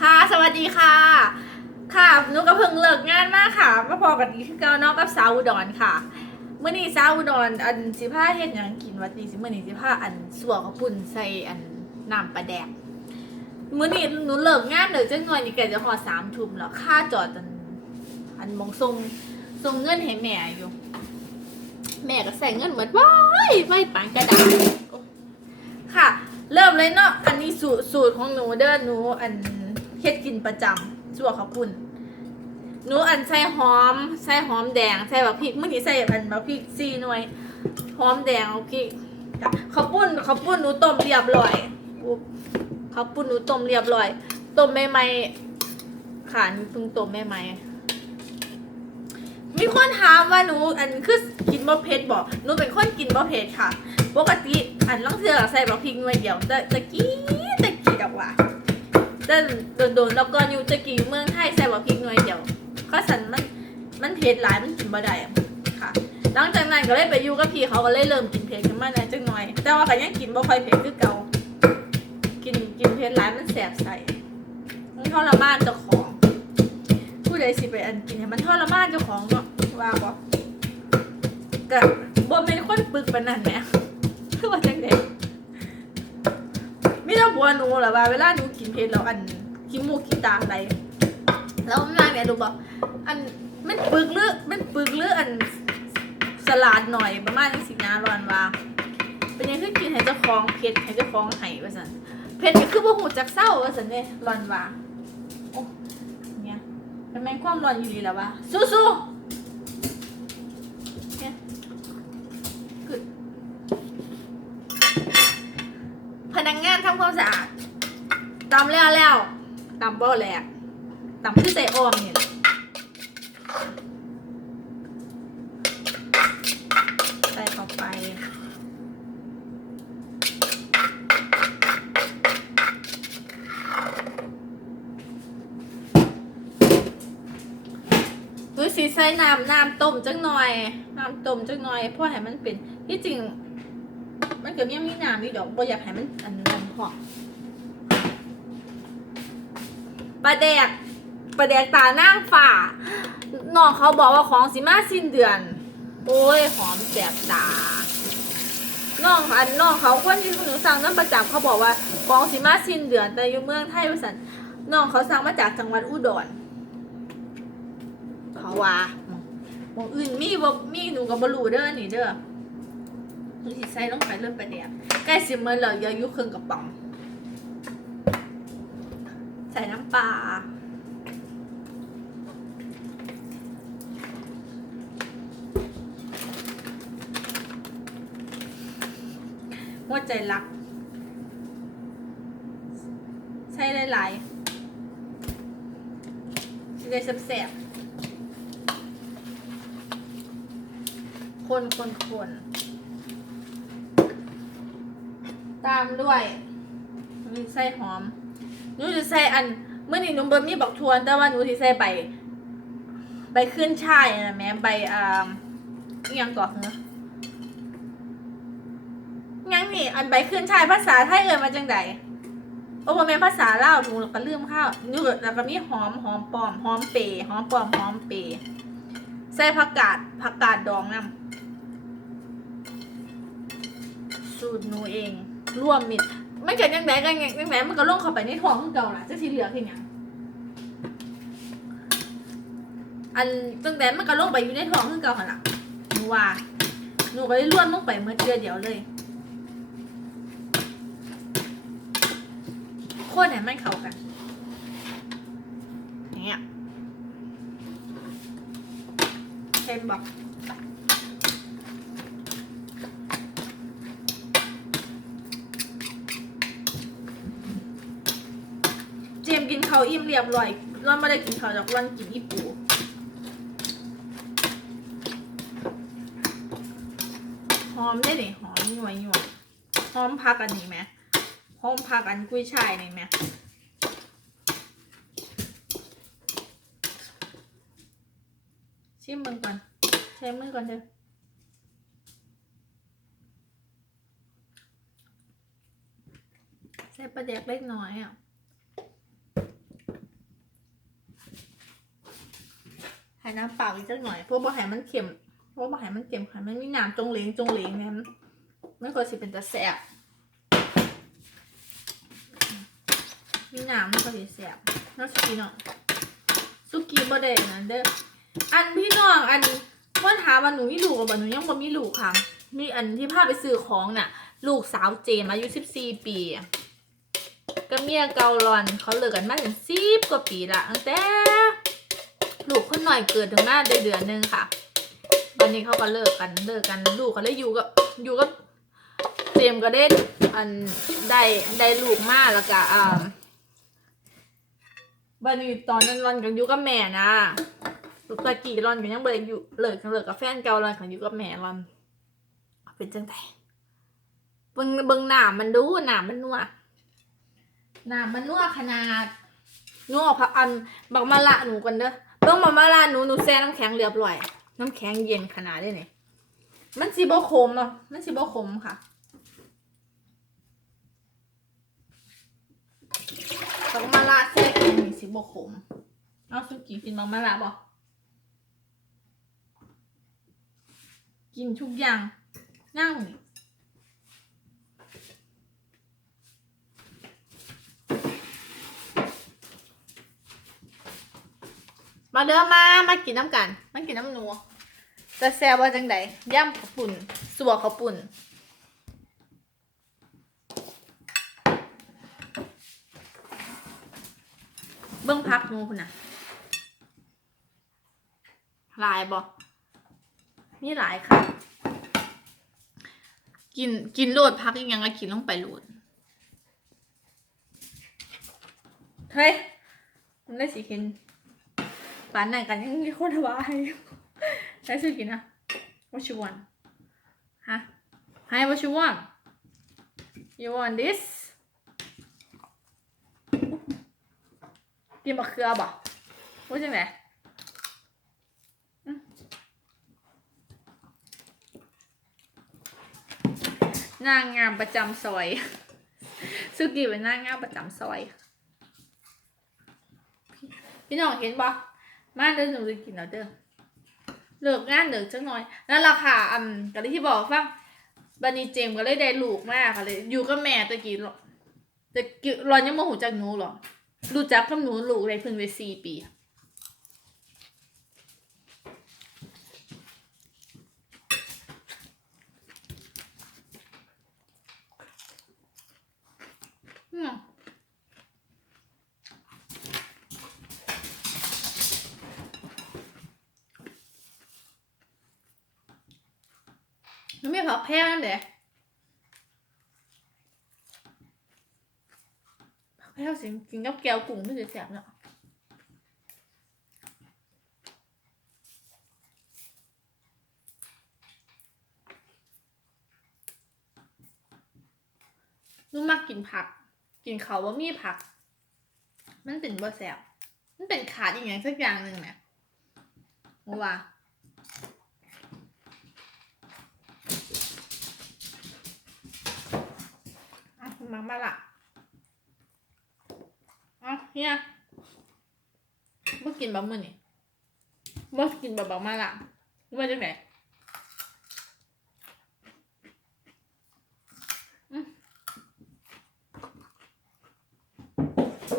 ค่ะ สวัสดีค่ะ ค่ะหนูก็เพิ่งเลิกงานมาค่ะมาพอกันอีกคือเก่าเนองกับสาวอุดรค่ะเมื่อนี้สาวอุดรอันสิผ้าเฮ็ดหยังกินวัดนี้สิเมื่อนี้สิผ้าอันสัวกับปุ่นใส่อันน้ำปลาแดกเมื่อนี้หนูเลิกงานเดี๋ยวจะงอยนี่แกจะหอดสามทุ่มแล้วค่าจอดอันอันมองทรงทรงเงินให้แม่อยู่ แม่ก็ใส่เงินเหมือนว้ายไม่ปานกระดาษค่ะ เริ่มเลยเนาะอันนี้สูตรสูตรของหนูเด้อหนูอันเฮ็ดกินประจำชั่วข้าวปุ้นหนูอันใส่หอมใส่หอมแดงใส่แบบพริกเมื่อกี้ใส่อันแบบพริกซีหน่วยหอมแดงโอเคข้าวปุ้นข้าวปุ้นหนูต้มเรียบร้อยปุ๊บข้าวปุ้นหนูต้มเรียบร้อยต้มใหม่ๆค่ะนี่เพิ่งต้มใหม่ๆ มีคนถามว่าหนูอันคือกินบ่เผ็ดบอกหนูเป็นคนกินบ่เผ็ดค่ะปกติอันล่องเสือใส่บบพริกหน่วยเดียวแต่ตะกี้ตะกี้กับว่าแต่โดนๆแล้วก็อยู่ตะกี้เมืองไทยใส่บบพริกหน่วยเดียวก็สันมันมันเผ็ดหลายมันกินบ่ได้อะค่ะ หลังจากนั้นก็เลยไปอยู่กับพี่เขาก็เลยเริ่มกินเผ็ดขึ้นมาแหน่จังหน่อย แต่ว่าก็ยังกินบ่ค่อยเผ็ดคือเก่ากินกินเผ็ดหลายมันแสบใส่มันทรมานเจ้าของผู้ใดสิไปอันกินให้มันทรมานเจ้าของเนาะ ว่าบ่ก็บ่เป็นคนปึกปานนั้นแหมคือว่าจังได๋มีแต่ผัวหนูละว่าเวลาหนูกินเผ็ดแล้วอันขี้มูกขี้ตาไหลแล้วมันมาไงรู้บ่อันมันปึกหรือมันปึกหรืออันสลัดหน่อยประมาณนี้สินะรอนว่า เป็นยังคือกินให้เจ้าของเผ็ดให้เจ้าของไห้ว่าสันเผ็ดก็คือบ่หูจักเศร้าว่าสันเนี่ยรอนว่าโอ้เนี่ยเป็นแม่งความร้อนอยู่ดีแล้ววะสู้ๆเนี่ยคือ พนักงานทำความสะอาดตำแล้วแล้วตำบ่แหลกตำคือใส่ออมเนี่ยใส่เข้าไปดูสิใส่น้ำน้ำต้มจังหน่อยน้ำต้มจังหน่อยเพราะให้มันเป็นที่จริง มันก็ยังมีน้ำอยู่ดอกบ่อยากให้มันอันนั้นพอปลาแดกปลาแดกตาหน้างฝ่าน้องเขาบอกว่าของสิมาสิ้นเดือน โอ้ยหอมแสบตาน้องอันน้องเขาคนที่หนูสั่งน้ำประจำเขาบอกว่าของสิมาสิ้นเดือนแต่อยู่เมืองไทยว่าสันน้องเขาสั่งมาจากจังหวัดอุดรเขาว่า มองอื่นมีบ่มีหนูกับบรูเด้อนี่เด้อ หนูสิใส่ลงไปเริ่มประเดี๋ยวใกล้สิเมื่อเราเยอะยุครึ่งกระป๋อง ใส่น้ำปลาหัวใจรักใช้หลายๆสิได้แสบๆคนคนคน ตามด้วยมีใส่หอมหนูจะใส่อันเมื่อนี้หนูบ่มีบักทวน แต่ว่าหนูที่ใส่ใบใบขึ้นช่ายนะแม่ใบอ่าอิหยังก่อนเหรอยังนี่อันใบขึ้นช่ายภาษาไทยเอ่ยมาจังใดโอ้โหแม่นภาษาเล่าถูกแล้วก็ลืมข้าวนี่ก็แล้วก็มีหอมหอมปลอมหอมเปรย์หอมปลอมหอมเปรย์ใส่ผักกาดผักกาดดองน้ำสูตรหนูเอง ร่วมมิตรไม่เกิดยังไงกันยังไงมันก็ล่งเข้าไปในท้องของเก่าล่ะจะสีเหลืองขึ้นยังอันตั้งแต่มันก็ล่งไปอยู่ในท้องของเก่าหันละหนูว่าหนูก็เลยล้วนลงไปเมื่อเดือนเดียวเลย โคตรเนี่ยไม่เข้ากันอย่างเงี้ยเค็มบอกเจมส์ กินเขาวอิ่มเรียบร้อยร่อนไม่ได้กินเขาวจากร่อนกินอีปูหอมได้ดิหอมหน่วยหน่วยหอมพักอันนี้ไหมหอมผักอันกุ้ยช่ายนี่ไหมชิมมึงก่อนใช้มือก่อนเถอะใส่ปลาแดกเล็กน้อยอะ ให้น้ำเปล่าอีกสักหน่อยเพราะบ่ให้มันเค็มเพราะบ่ให้มันเค็มค่ะมันมีน้ำจงเหลงจงเหลงเนี่ยมันมันก็สิเป็นตะแสบมีน้ำมันก็สิแสบน่าสกีเนาะสุกี้บ่ได้นะเด้ออันพี่น้องอันว่าถามว่าหนูมีลูกกับหนูยังบ่มีลูกค่ะ มีอันที่พาไปซื้อของน่ะ ลูกสาวเจมอายุ14ปีกับเมียเกาลอนเขาเลิกกันมาถึง10กว่าปีละตั้งแต่ ลูกคนหน่อยเกิดถึงหน้าได้เดือนหนึงค่ะวันนี้เขาก็เลิกกันเลิกกันลูกเขาได้อยู่กับอยู่กับเจมส์ก็ได้อันได้ได้ลูกมากแล้วก็อ่าวันนี้ตอนนั้นรอนกันอยู่กับแม่นะตะกี้รอนกันยังเบิกอยู่เลิกกันเลิกกับแฟนเก่ารอนกันอยู่กับแม่รอนเป็นจังไดเบิงเบิงหนามมันดูหนามมันนัวหนามมันนัวขนาดนัวพักอันบักมะละหนูกันเด้อ เบิ่งบักมะละหนูหนูแช่น้ำแข็งเรียบร้อย น้ำแข็งเย็นขนาดนี้นี่มันสิบ่ขมอะมันสิบ่ขมค่ะบักมะละแช่แข็งนี่สิบ่ขมเอาสุกี้กินบักมะละบ่กินทุกอย่างนั่งนี่ มาเด้อมา มากินน้ำกัน มากินน้ำนัวจะแซ่บว่าจังไดย่ำข้าวปุ่นสัวข้าวปุ่นเบิ้องพักหนูคุณน่ะหลายบ่มีหลายค่ะ กินกินโลดพักยังไงก็กินลงไปโลดเฮ้ยมันได้สีเข็น ปานไหนกันยังมีคนว่าให้ใช้ซื้อกินนะ what you want ฮะ Hi what you want you want this กินมะเขือบ่ว่าจังไหนนางงามประจำซอยสุกี้เป็นนางงามประจำซอย พี่น้องเห็นบ่ มาเด้อหนูจะกินแล้วเด้อเลิกงานเดิกจังหน่อยนั่นละค่ะอืมก็เลยที่บอกฟังบันนี้เจมส์ก็เลยได้ลูกมากค่ะเลยอยู่กับแม่ตะกี้หรอกแต่กี้รอนยังโมโหจากหนูหรอรู้จักกับหนูลูกเลยเพิ่งไปสี่ปีอืม มันไม่ผักแพ้นั่นเด้ผักแพ้ สิกินกับแก้วกุ้งไม่ใช่แสบเนาะนุ่มมากกินผัก กินเขาว่ามีผัก มันเป็นบ่แสบมันเป็นขาดอีกอย่างสักอย่างหนึ่งนะว่าอะมามาละ อะเฮียบ่กินบะมือนี่บ่กินบะบะมาละว่าจังไหนอืม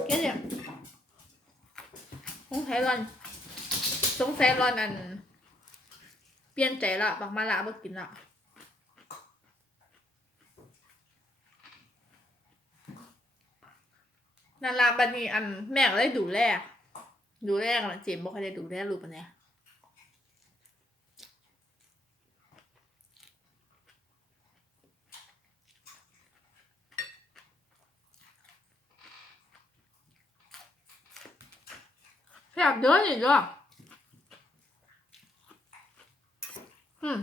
เกลียดเนี่ยสงสัยรอนสงสัยรอนอัน เปลี่ยนใจละบักมาละบ่กินละ นาราบันนี้อันแม่ก็ได้ดูแลดูแลกันเจมบอกให้ได้ดูแลลูกปะเนี่ยแซ่บเยอะนี่จ้ะอืม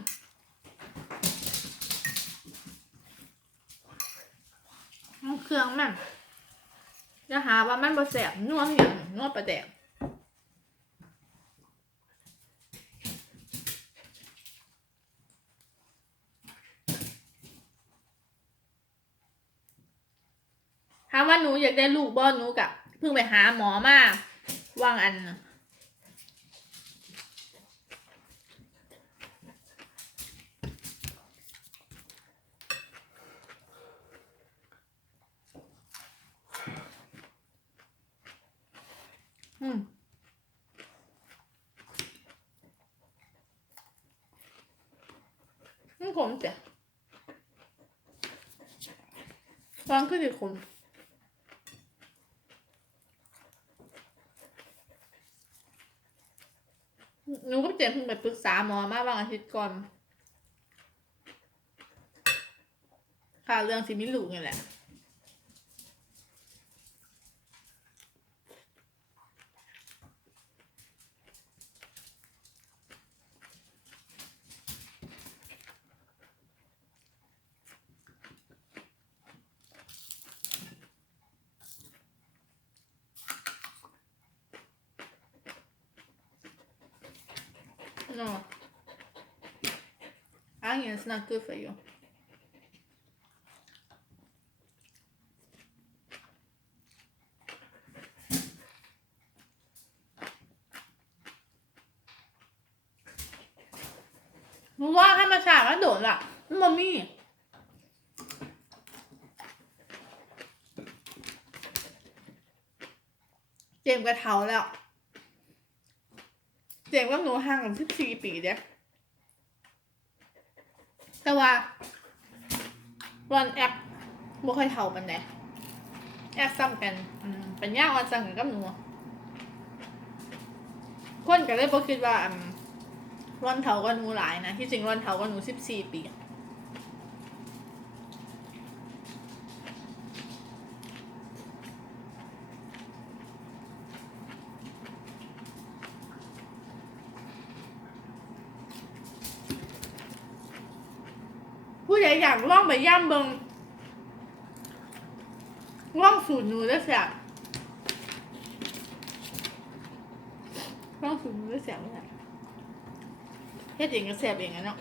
เอาเครื่องมัน จะหาว่ามันบ่แสบนวดอย่างนวดประแดกถามว่าหนูอยากได้ลูกบ่หนูกับเพิ่งไปหาหมอมาว่างอัน อืมมันขมจ้ะฟังขึ้นดิขมหนูก็เจ็บเพิ่งไปปรึกษาหมอมาบางอาทิตย์ก่อน ค่ะเรื่องสิมิลูกนี่แหละ No. Onion is not good for you. มึงว่าให้มาฉากแล้วโดดล่ะมันบ่มีเจม ส์กระเทาแล้วเจมส์กับหนูห่างกันสิบสี่ปีเด้แต่ว่าวันแอปบ่ค่อยเท่าปันใดแอปซ้ำกันเป็นยากวันซ้ำกันกับหนูคนก็เลยบ่คิดว่าอืมร่อนเท่ากับหนูหลายนะที่จริงร่อนเท่ากับหนูสิบสี่ปี อยากล่องไปย่ำเบิงล่องสูตรหนูได้เสียล่องสูตรหนูได้เสียไม่ได้เฮ็ดเองก็แสบเองอะเนาะ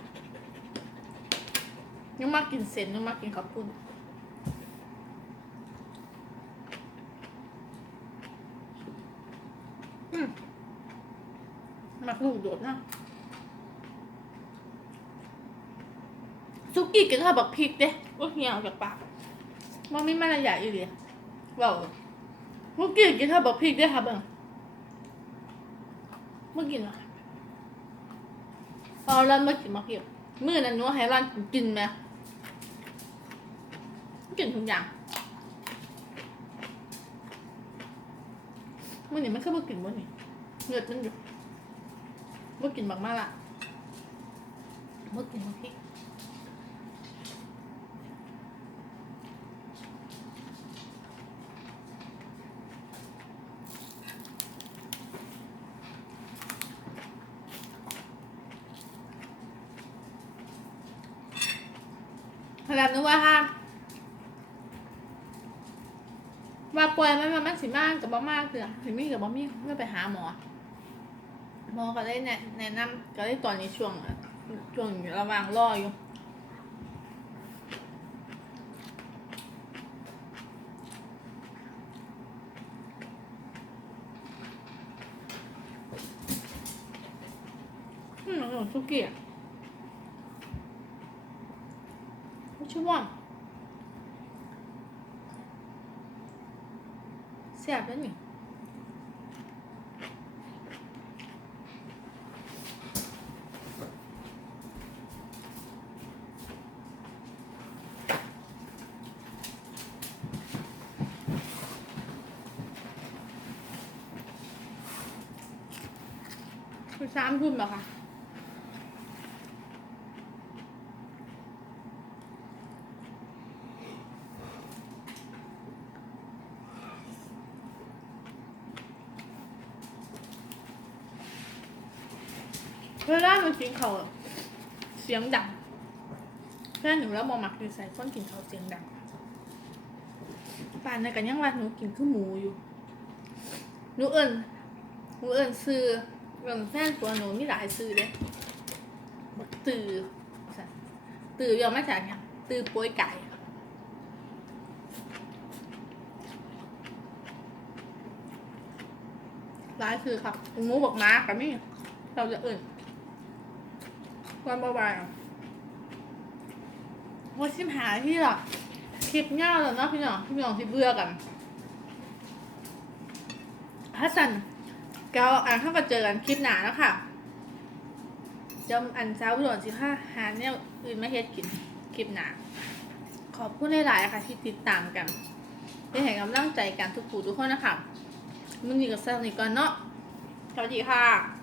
ยังมากินเส้นยังมากินข้าวปุ้นอืมมาลูกโดดเนาะ ซุกี้กินข้าวบักพริกเด้ว่าเหี่ยวจากปากมันไม่มารยาทอีเดียว่าซุกี้กินข้าวบักพริกเด้ค่ะเบิ่งเมื่อกินอะเอาแล้วเมื่อกินบักพริกมื้อนั้นหนูให้ร้านกินไหมกินทุกอย่างมื้อนี้มันคือบ่กินบ่นี่เลือดมันอยู่บ่กินบักมาละบ่กินบักพริก พยายามนึกว่าถ้าว่าป่วยมันมันมันสิมากกับบ่มากคือสิมีกับบ่มีไม่ไปหาหมอหมอก็ได้แนะแนะนำก็ได้ตอนนี้ช่วงช่วงระหว่างรออยู่อืมขนมซุกี้อะไม่ ช่ว่าแซ่บแล้วนี่คือสามทุ่มเหรอคะ เวลามันกินเขาวอะ เสียงดังแค่หนูแล้วมองมักอยู่ใส่คนกินเขาเสียงดังป่านในกันยังว่าหนูกินคือหมูอยู่หนูเอิญหนูเอิญซื้อเอิญแฟนตัวหนูมีหลายซื้อเด้บักตือตือยอมมาจากเนี่ยงตือโป้ยไก่หลายคือครับหมูบักมากับมี่เราจะเอิญ วันบ่ายๆอะว่าชิมหาที่ละคลิปเงาแล้วเนาะพี่น้องพี่น้องที่เบื่อกันฮัสซันก็อันเข้ามาเจอกันคลิปหนาแล้วค่ะเดี๋ยวอันเช้าอุดรสิผ้าหาเนี่ยอื่นมาเฮ็ดกินคลิปหนาขอบคุณหลายๆค่ะ ที่ติดตามกันที่ให้กำลังใจกันทุกผู้ทุกคนนะคะมึงนี่กับเซลนี่ก่อนเนาะสวัสดีค่ะ